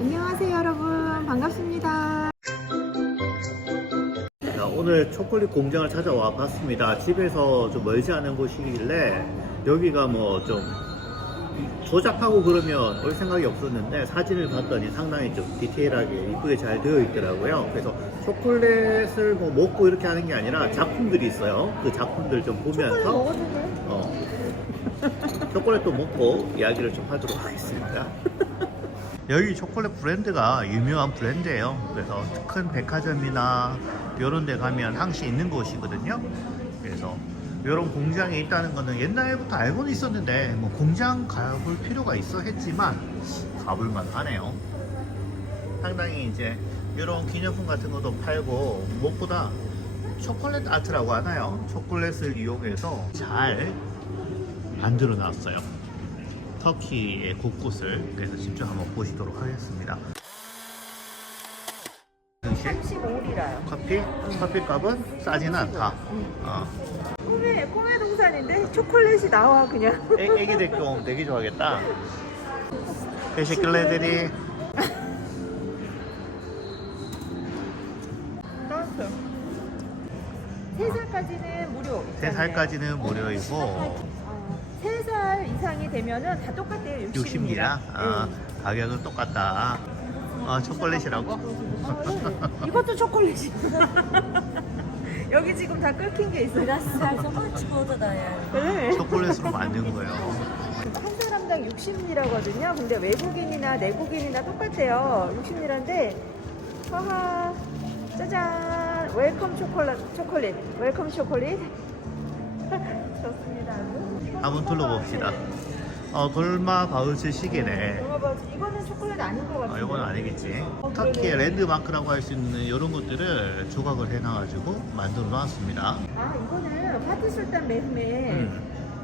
안녕하세요 여러분, 반갑습니다. 자, 오늘 초콜릿 공장을 찾아와 봤습니다. 집에서 좀 멀지 않은 곳이길래 여기가 뭐 좀 조작하고 그러면 올 생각이 없었는데 사진을 봤더니 상당히 좀 디테일하게 이쁘게 잘 되어 있더라고요. 그래서 초콜릿을 뭐 먹고 이렇게 하는 게 아니라 작품들이 있어요. 그 작품들 좀 보면서 초콜릿도 먹고 이야기를 좀 하도록 하겠습니다. 여기 초콜릿 브랜드가 유명한 브랜드예요. 그래서 큰 백화점이나 이런 데 가면 항시 있는 곳이거든요. 그래서 이런 공장이 있다는 거는 옛날부터 알고는 있었는데 뭐 공장 가볼 필요가 있어 했지만 가볼만 하네요. 상당히 이제 이런 기념품 같은 것도 팔고 무엇보다 초콜릿 아트라고 하나요? 초콜릿을 이용해서 잘 만들어 놨어요. 터키의 곳곳을. 그래서 직접 한번 보시도록 하겠습니다. 35리라요. 커피 값은 싸지는 않다. 꿈의 동산인데 초콜릿이 나와 그냥. 애기들 좀 되게 좋아하겠다. 배시클레들이 나왔어요. 3살까지는 무료. 3살까지는 무료이고 3살 이상이 되면은 다 똑같대요. 60이라 가격은 똑같다. 초콜릿이라고? 이것도 초콜릿이. 여기 지금 다 끓긴 게 있어요. 네. 초콜릿으로 만든 거예요. 한 사람당 60리라거든요. 근데 외국인이나 내국인이나 똑같대요. 60리라인데, 하하, 짜잔, 웰컴 초콜릿, 웰컴 초콜릿. 좋습니다. 한번 둘러봅시다. 돌마 바우치 시계네. 이거는 초콜릿 아닌 것 같아요. 이건 아니겠지. 터키의 랜드마크라고 할 수 있는 이런 것들을 조각을 해놔가지고 만들어 놨습니다. 이거는 파티 술탄 메흐멧.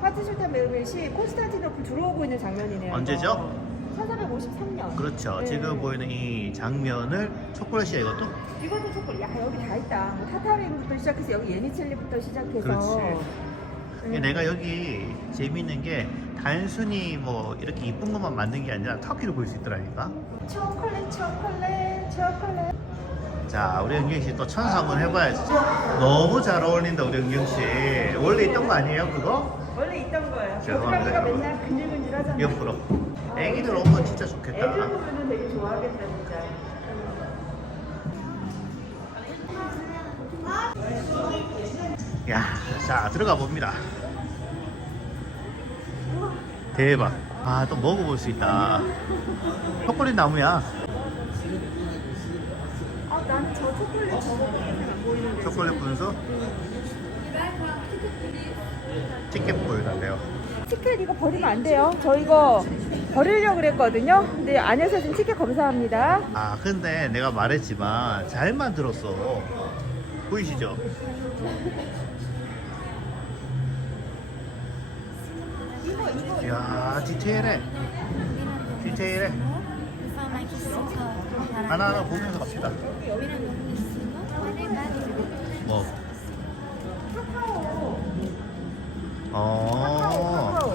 파티 술탄 메흐멧이 콘스탄티노플 들어오고 있는 장면이네요. 언제죠? 1453년. 그렇죠. 네. 지금 보이는 이 장면을 초콜릿이야 이것도? 이것도 초콜릿. 야, 여기 다 있다. 뭐 타타링부터 시작해서 여기 예니첼리부터 시작해서. 그렇지. 내가 여기 재밌는 게 단순히 뭐 이렇게 이쁜 것만 만든 게 아니라 터키를 볼 수 있더라니까. 초콜릿. 자, 우리 은경 씨 또 천사 한번 해봐야지. 너무 잘 어울린다 우리 은경 씨. 원래 있던 거 아니에요 그거? 원래 있던 거예요. 죄송합니다. 겨드랑이가 맨날 근질근질 하잖아요. 옆으로. 애기들 오면 진짜 애들 좋겠다. 보면은 되게 좋아하겠다 진짜. 야, 자 들어가 봅니다. 대박. 또 먹어볼 수 있다. 초콜릿 나무야. 나는 저 초콜릿 저거 보이는데. 초콜릿 분수? 티켓 보여달래요. 티켓 이거 버리면 안 돼요. 저 이거 버리려고 그랬거든요. 근데 안에서 지금 티켓 검사합니다. 근데 내가 말했지만 잘 만들었어. 보이시죠? 이야, 디테일해. 하나하나 보면서 갑시다. 뭐?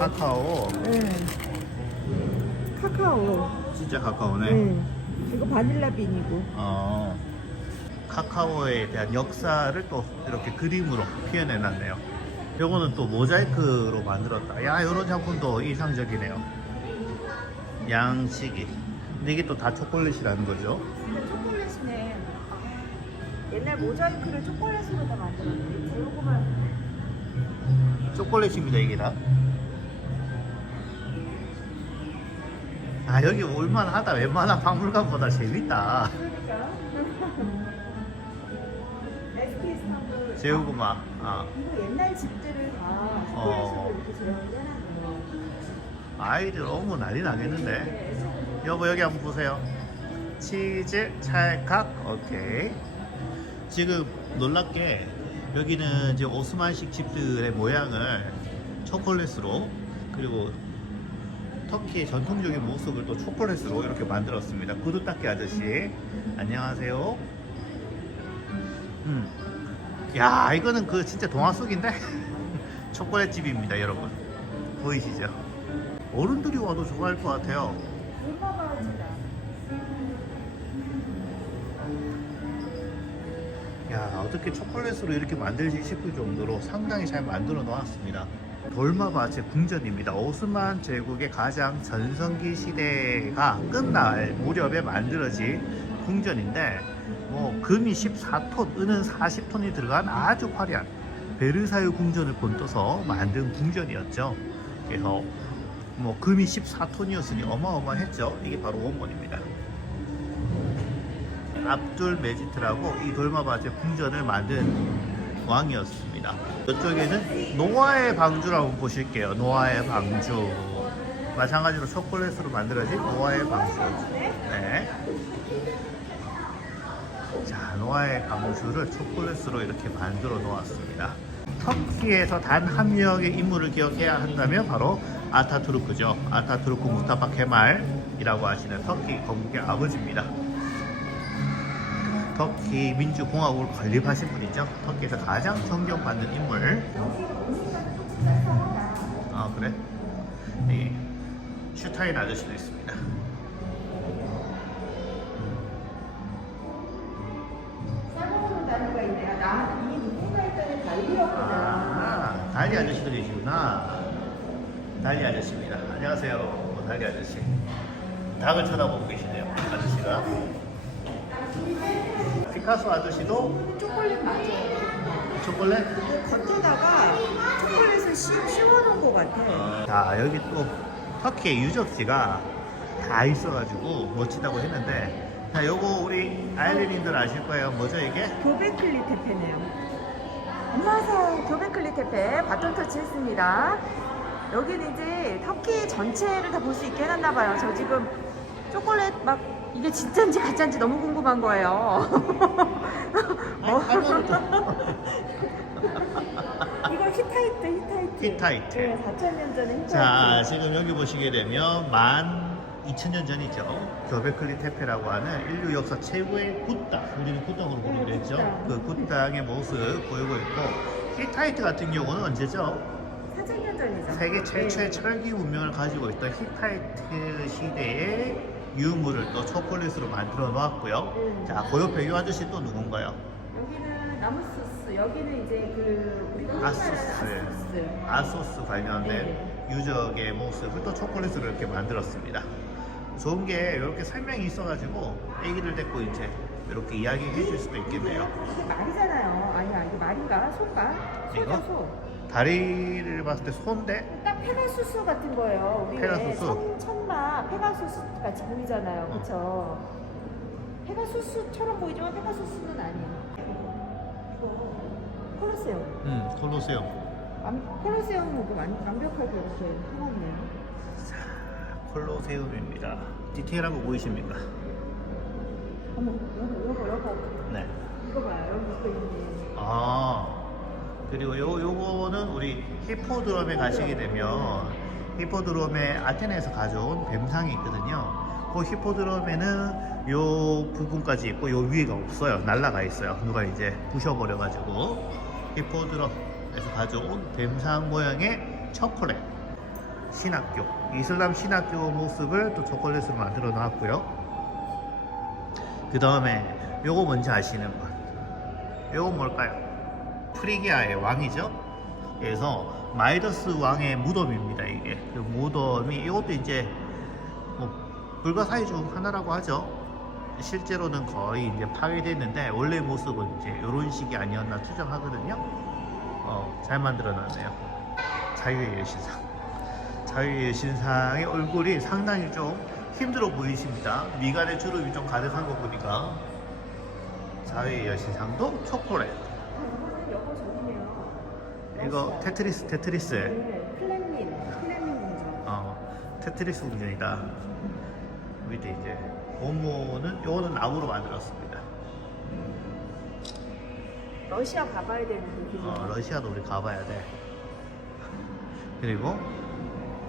카카오. 카카오. 진짜 카카오네. 이거 바닐라 빈이고. 카카오에 대한 역사를 또 이렇게 그림으로 표현해 놨네요. 요거는 또 모자이크로 만들었다. 야, 요런 작품도 이상적이네요. 양치기. 근데 이게 또 다 초콜릿이라는 거죠. 초콜릿이네. 옛날 모자이크를 초콜릿으로 다 만들었는데 요거만. 초콜릿입니다, 이게 다. 여기 올만하다. 웬만한 박물관보다 재밌다. 그러니까. SK 스타브. 제우구마. 이거 옛날 집들을 다 초콜릿으로 이렇게 재현을 해놨네요. 아이들 오면 난리 나겠는데. 여보, 여기 한번 보세요. 치즈, 찰칵. 오케이. 지금 놀랍게 여기는 이제 오스만식 집들의 모양을 초콜릿으로, 그리고 터키의 전통적인 모습을 또 초콜릿으로 이렇게 만들었습니다. 구두 닦기 아저씨. 안녕하세요. 야, 이거는 그 진짜 동화 속인데? 초콜릿집입니다, 여러분. 보이시죠? 어른들이 와도 좋아할 것 같아요. 얼마가 진짜. 어떻게 초콜릿으로 이렇게 만들지 싶을 정도로 상당히 잘 만들어 놓았습니다. 돌마바제 궁전입니다. 오스만 제국의 가장 전성기 시대가 끝날 무렵에 만들어진 궁전인데 뭐 금이 14톤, 은은 40톤이 들어간 아주 화려한 베르사유 궁전을 본떠서 만든 궁전이었죠. 그래서 뭐 금이 14톤이었으니 어마어마했죠. 이게 바로 원본입니다. 압둘 메지트라고 이 돌마바제 궁전을 만든 왕이었습니다. 이쪽에는 노아의 방주라고 한번 보실게요. 노아의 방주. 마찬가지로 초콜릿으로 만들어진 노아의 방주. 네. 자, 노아의 방주를 초콜릿으로 이렇게 만들어 놓았습니다. 터키에서 단 한 명의 인물을 기억해야 한다면 바로 아타투르크죠. 아타투르크 무스타파 케말이라고 하시는 터키 건국의 아버지입니다. 터키 민주공화국을 건립하신 분이죠. 터키에서 가장 존경받는 인물. 아, 그래? 이 슈타인 아저씨도 있습니다. 아, 달리 아저씨도 계시구나. 달리 아저씨입니다. 안녕하세요. 달리 아저씨. 닭을 쳐다보고 계시네요. 아저씨가. 피카소 아저씨도 초콜릿 맞아요. 초콜릿? 겉에다가 초콜릿을 씌워놓은 것 같아. 자, 여기 또 터키의 유적지가 다 있어가지고 멋지다고 했는데, 자, 요거 우리 아일랜드인들 아실 거예요. 뭐죠 이게? 교베클리 테페네요. 안녕하세요. 교베클리 테페 바톤 터치했습니다. 여기는 이제 터키 전체를 다 볼 수 있게 해놨나봐요. 저 지금 초콜릿 막 이게 진짜인지 가짜인지 너무 궁금한 거예요. 이거 히타이트. 히타이트. 네, 4,000년 전에 히타이트. 자, 지금 여기 보시게 되면 12,000년 전이죠. 교베클리 테페라고 하는 인류 역사 최고의 굿당, 우리는 굿당으로 부르기로 했죠. 그 굿당의 모습 보이고 있고, 히타이트 같은 경우는 언제죠? 4,000년 전이죠. 세계 최초의 철기 문명을 가지고 있던 히타이트 시대의 유물을 또 초콜릿으로 만들어 놓았고요. 자, 그 옆에 이 아저씨 또 누군가요? 여기는 나무소스. 여기는 이제 그 우리가 아소스 관련된 유적의 모습을 또 초콜릿으로 이렇게 만들었습니다. 좋은 게 이렇게 설명이 있어가지고 애기를 데리고 이제 이렇게 이야기해 줄 수도 있겠네요. 이게 말이잖아요. 아니야, 이게 말인가? 소인가? 이거? 소다, 소. 다리를 봤을 때 소인데 딱 페가수스 같은 거예요. 우리 왜 페가수스? 천마 페가수스 같이 보이잖아요. 그쵸? 페가수스처럼 보이지만 페가수스는 아니에요. 이거 콜로세움. 콜로세움. 콜로세움은 완벽하게 이렇게 해놨네요. 콜로세움입니다. 디테일한 거 보이십니까? 어머, 요거. 네. 이거 봐요. 여기 또 있네. 아, 그리고 요거는 우리 히포드롬에 가시게 되면 히포드롬에 아테네에서 가져온 뱀상이 있거든요. 그 히포드롬에는 요 부분까지 있고 요 위에가 없어요. 날라가 있어요. 누가 이제 부셔버려가지고. 히포드롬에서 가져온 뱀상 모양의 초콜릿 신학교, 이슬람 신학교 모습을 또 초콜릿으로 만들어 놨고요. 그 다음에 요거 뭔지 아시는 분? 요거 뭘까요? 프리기아의 왕이죠. 그래서 마이더스 왕의 무덤입니다. 이게 그 무덤이 이것도 이제 뭐 불가사의 중 하나라고 하죠. 실제로는 거의 이제 파괴됐는데 원래 모습은 이제 이런 식이 아니었나 추정하거든요. 잘 만들어놨네요. 자유의 여신상. 자유의 여신상의 얼굴이 상당히 좀 힘들어 보이십니다. 미간에 주름이 좀 가득한 거 보니까. 자유의 여신상도 초콜릿. 요거 저기네요. 이거 테트리스. 네, 클레민 궁전. 테트리스 궁전이다. 밑에 이제 원모는 요거는 나무로 만들었습니다. 러시아 가봐야 되는데. 러시아도 우리 가봐야 돼. 그리고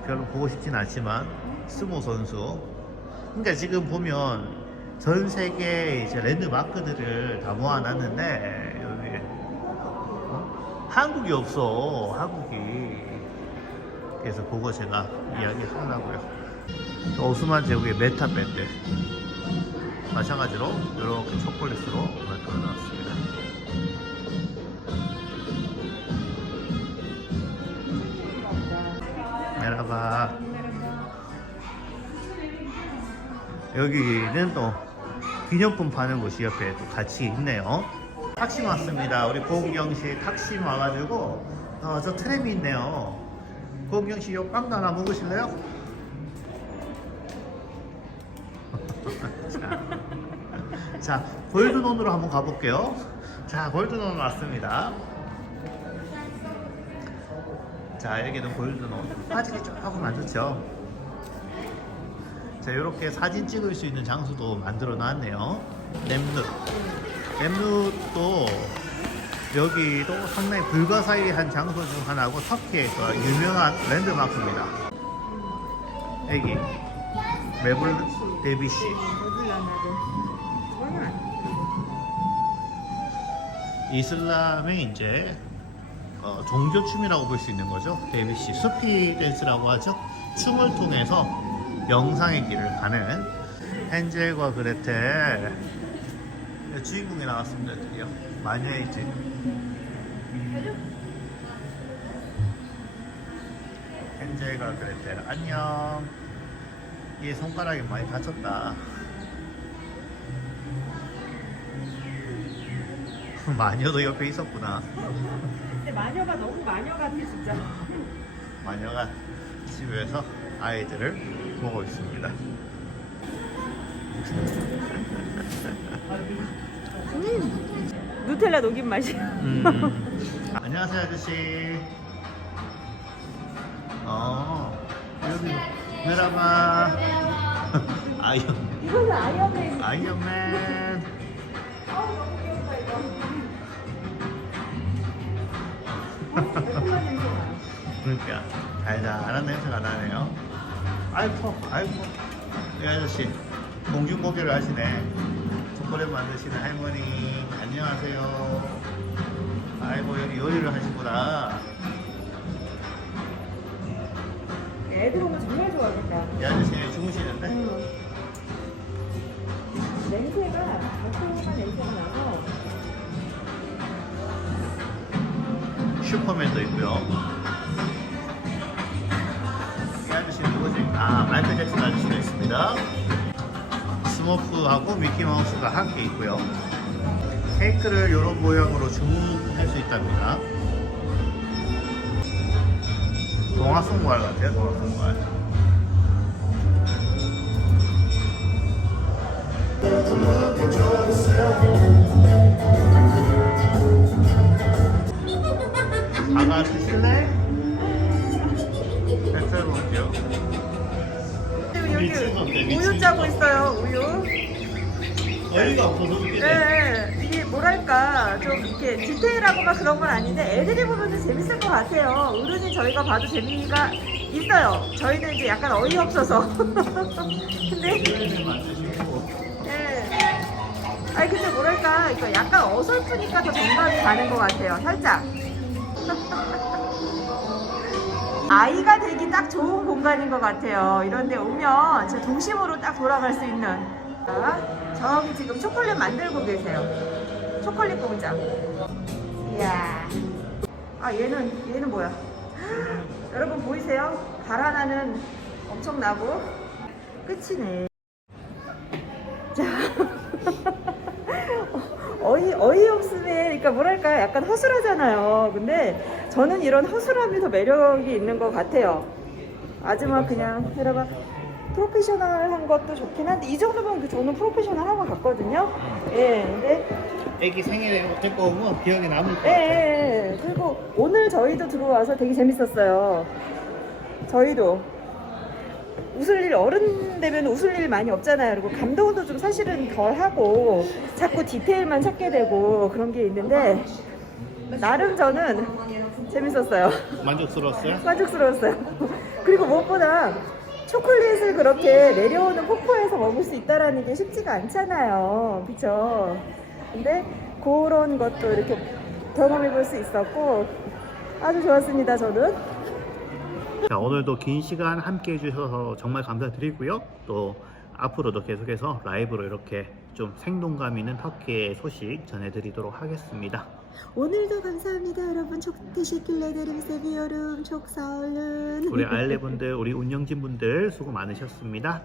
별로 보고 싶진 않지만 스모 선수. 그러니까 지금 보면 전 세계 이제 랜드마크들을 다 모아놨는데 여기 한국이 없어. 한국이. 그래서 그거 제가 이야기하려고요. 오스만 제국의 메타 밴드 마찬가지로 이렇게 초콜릿으로 만들어 놨습니다. 메라바. 여기는 또 기념품 파는 곳이 옆에 또 같이 있네요. 탁심 왔습니다. 우리 고은경 씨 탁심 와가지고 저 트램이 있네요. 고은경 씨 요 빵도 하나 먹으실래요? 자, 골드논으로 한번 가볼게요. 자, 골드논 왔습니다. 자, 여기는 골드논. 화질이 조금 안 좋죠? 자, 이렇게 사진 찍을 수 있는 장소도 만들어 놨네요. 램룻. 램룻도 여기도 상당히 불가사의한 장소 중 하나고 터키에서 유명한 랜드마크입니다. 여기 메블 데비시. 이슬람의 이제 종교춤이라고 볼 수 있는 거죠. 데비시 수피 댄스라고 하죠. 춤을 통해서 영상의 길을 가는 헨젤과 그레텔 주인공이 나왔습니다. 드디어 마녀의 집. 헨젤과 그레텔 안녕. 얘 손가락이 많이 다쳤다. 마녀도 옆에 있었구나. 근데 마녀가 너무 마녀 같아 진짜. 마녀가 집에서 아이들을 보고 있습니다. 누텔라 녹인 맛이야. 안녕하세요 아저씨. 여기 메라마. 아이언. 이거는 아이언맨. 아이언맨. 너무 귀엽다 이거. 그러니까 달달한 냄새가 나네요. 아이고 이 아저씨 공중고개를 하시네. 초콜릿 만드시는 할머니 안녕하세요. 아이고 여기 요리를 하시구나. 애들 오면 정말 좋아하겠다. 이 아저씨 주무시는데? 냄새가 달콤한 냄새가 나서. 슈퍼맨도 있고요. 이 아저씨는 누구지? 마이클 잭슨 아저씨가 있습니다. 스머프하고 미키마우스가 함께 있고요. 케이크를 이런 모양으로 주문할 수 있답니다. 동화 송말 같아요, 동화 송말. 아가 드실래? 뱃살 볼게요. 미친 건데, 미친 우유 짜고 거. 있어요. 우유. 어이가 없어서 웃기네. 네, 이게 뭐랄까 좀 이렇게 디테일하고 막 그런 건 아닌데 애들이 보면 재밌을 것 같아요. 어른이 저희가 봐도 재미가 있어요. 저희는 이제 약간 어이없어서. 근데 네. 아니 근데 뭐랄까 이거 약간 어설프니까 더 정감이 가는 것 같아요. 살짝. 아이가 되기 딱 좋은 공간인 것 같아요. 이런데 오면 진짜 도심으로 딱 돌아갈 수 있는. 저기 지금 초콜릿 만들고 계세요. 초콜릿 공장. 이야. 얘는 뭐야? 여러분 보이세요? 발 하나는 엄청나고 끝이네. 자. 어이없음에, 그러니까 뭐랄까, 약간 허술하잖아요. 근데 저는 이런 허술함이 더 매력이 있는 것 같아요. 아줌마 그냥, 여러분, 프로페셔널한 것도 좋긴 한데, 이 정도면 저는 프로페셔널한 것 같거든요. 예, 근데. 애기 생일에 데리고 오면 기억에 남을 것 같아요. 예. 그리고 오늘 저희도 들어와서 되게 재밌었어요. 저희도. 웃을 일, 어른 되면 웃을 일 많이 없잖아요. 그리고 감동도 좀 사실은 덜 하고 자꾸 디테일만 찾게 되고 그런 게 있는데 나름 저는 재밌었어요. 만족스러웠어요? 만족스러웠어요. 그리고 무엇보다 초콜릿을 그렇게 내려오는 폭포에서 먹을 수 있다라는 게 쉽지가 않잖아요. 그쵸? 근데 그런 것도 이렇게 경험해 볼 수 있었고 아주 좋았습니다. 저는. 자, 오늘도 긴 시간 함께 해주셔서 정말 감사드리고요. 또 앞으로도 계속해서 라이브로 이렇게 좀 생동감 있는 터키의 소식 전해드리도록 하겠습니다. 오늘도 감사합니다 여러분. 촉대시킬레드림 세비여름 촉사얼른. 우리 아일레분들, 우리 운영진분들 수고 많으셨습니다.